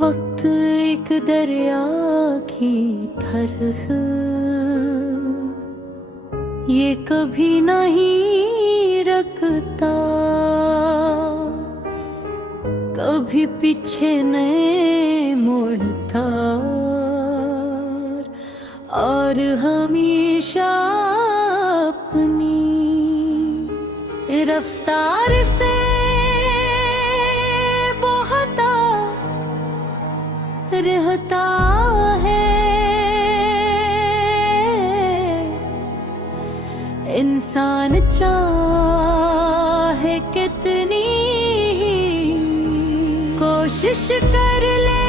वक्त एक दरिया की तरह ये कभी नहीं रुकता, कभी पीछे नहीं मुड़ता और हमेशा अपनी रफ्तार से रहता है। इंसान चाहे कितनी कोशिश कर ले,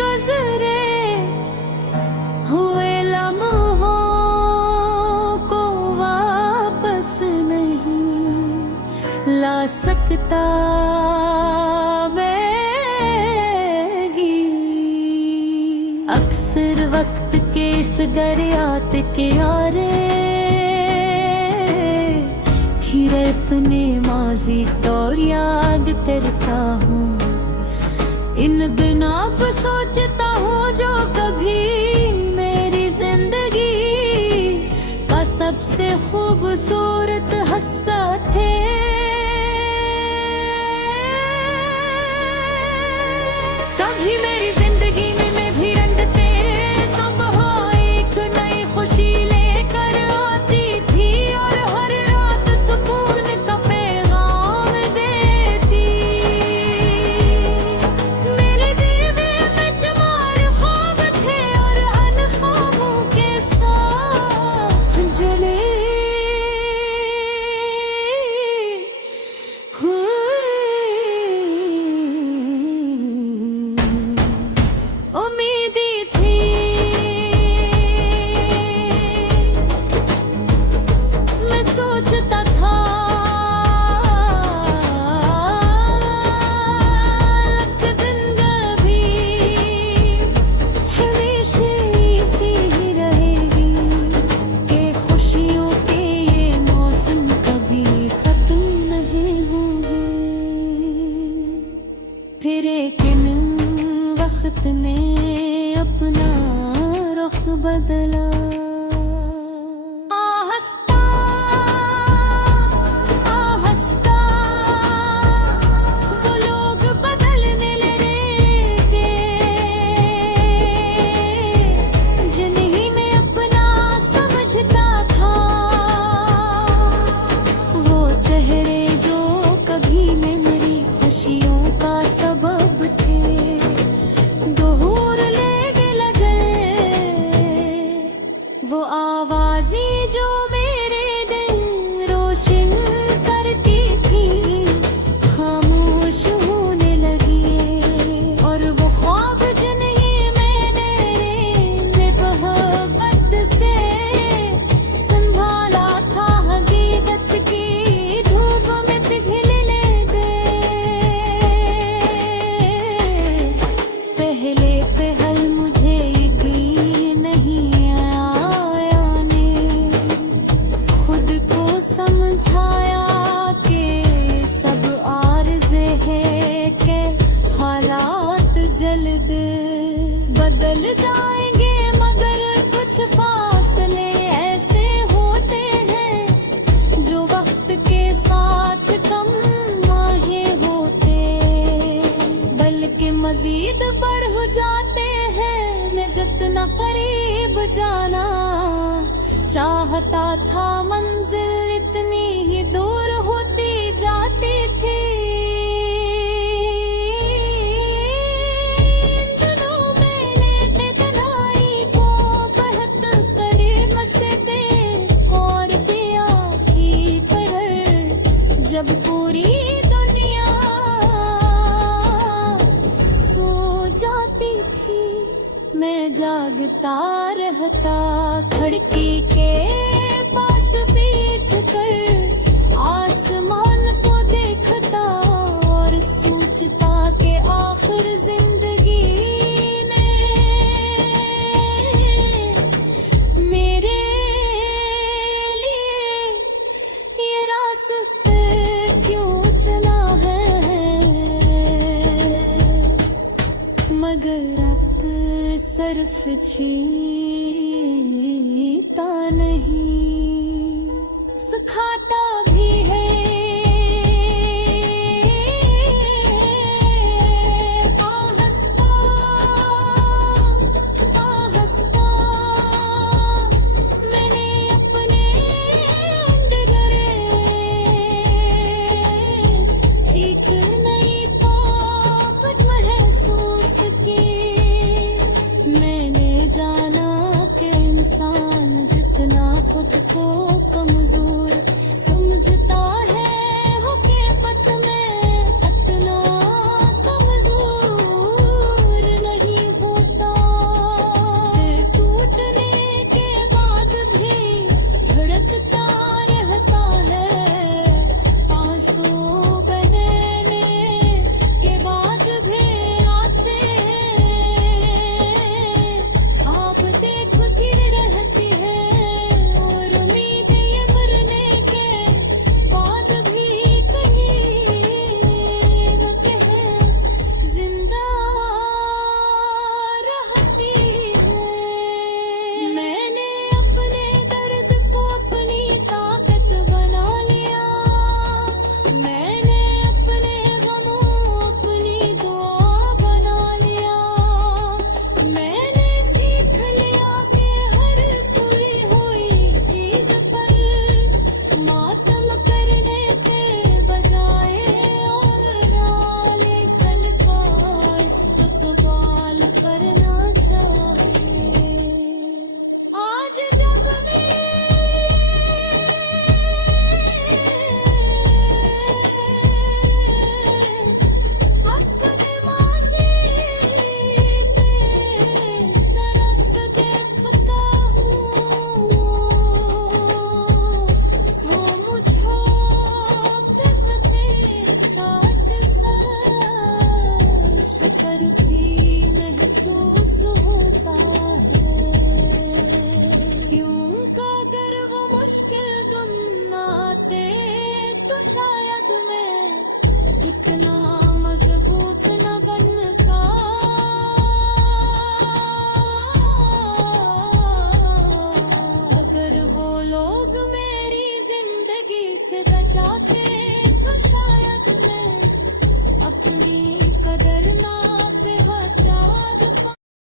गुजरे हुए लम्हों को वापस नहीं ला सकता। अक्सर वक्त के इस गरियात के आरे धीरे अपने माजी तौर याद करता हूँ। इन बिना पे सोचता हूँ जो कभी मेरी जिंदगी का सबसे खूबसूरत हिस्सा थे। तभी मेरी जिंदगी में मैं भी रंडते सुबह एक नई खुशी लेकर आती थी और हर रात सुकून का पैगाम देती। मेरे दिल में बेशुमार ख्वाब थे और उन ख्वाबों के साथ जले उम्मीदी थी। मैं सोचता था जिंदगी हमेशा ऐसी ही रहेगी कि खुशियों के ये मौसम कभी खत्म नहीं होंगे। फिर एक वक्त ने अपना रुख बदला। आहिस्ता आहिस्ता वो लोग बदलने लगे जिन्हें मैं अपना समझता था। वो चेहरे जो कभी मेरी खुशियों का सबब थे वो आवाज़ें जो मेरे दिल रोशन करती थी खामोश होने लगी और वो ख्वाब जिन्हें मैंने मोहब्बत से संभाला था हकीकत की धूप में पिघलने गए। पहले पहल मुझे यकीन नहीं समझाया कि सब आरज़े है के हालात जल्द बदल जाएंगे मगर कुछ फासले ऐसे होते हैं जो वक्त के साथ कम माहे होते बल्कि मजीद बढ़ जाते हैं। मैं जितना करीब जाना चाहता था मंजिल इतनी ही दूर होती जाती थी। दिनों मैंने देखनाई को बहुत करीब से देख और दिया ही पर जब पूरी दुनिया सो जाती थी मैं जागता रहता खिड़की के पास बैठ कर आसमान को देखता और सोचता कि आखिर जिंदगी ने मेरे लिए ये रास्ते क्यों चला है। सर्फ छीता नहीं, सुखाता भी है आहिस्ता आहिस्ता। मैंने अपने अंदर एक नई ताकत महसूस की। मैंने जाना कि इंसान जितना खुद को कमजोर समझता है, हकीकत में इतना कमजोर नहीं होता। दिल टूटने के बाद भी धड़कता रहता है, आंसू बहने के बाद भी आते हैं। ख्वाब देखती रहती है और उम्मीद ये मरने के बाद भी कहीं न कहीं जिंदा रहती है। मैंने अपने दर्द को अपनी ताकत बना लिया। मैंने अपने गमों अपनी दुआ बना लिया। मैंने सीख लिया कि हर कोई हुई चीज पर मातम करने के बजाय और डाले कल का इस्तकबाल करना चाहिए। आज जब मैं अपने माजी के तरफ देखता हूँ तो मुझे देखते साठ शुक्र भी महसूस होता है। क्यों अगर वो मुश्किल दिन आते तो शायद मैं इतना मजबूत न बनता। अगर वो लोग मेरी जिंदगी से बचाते तो शायद मैं अपनी कदर ना पे बचा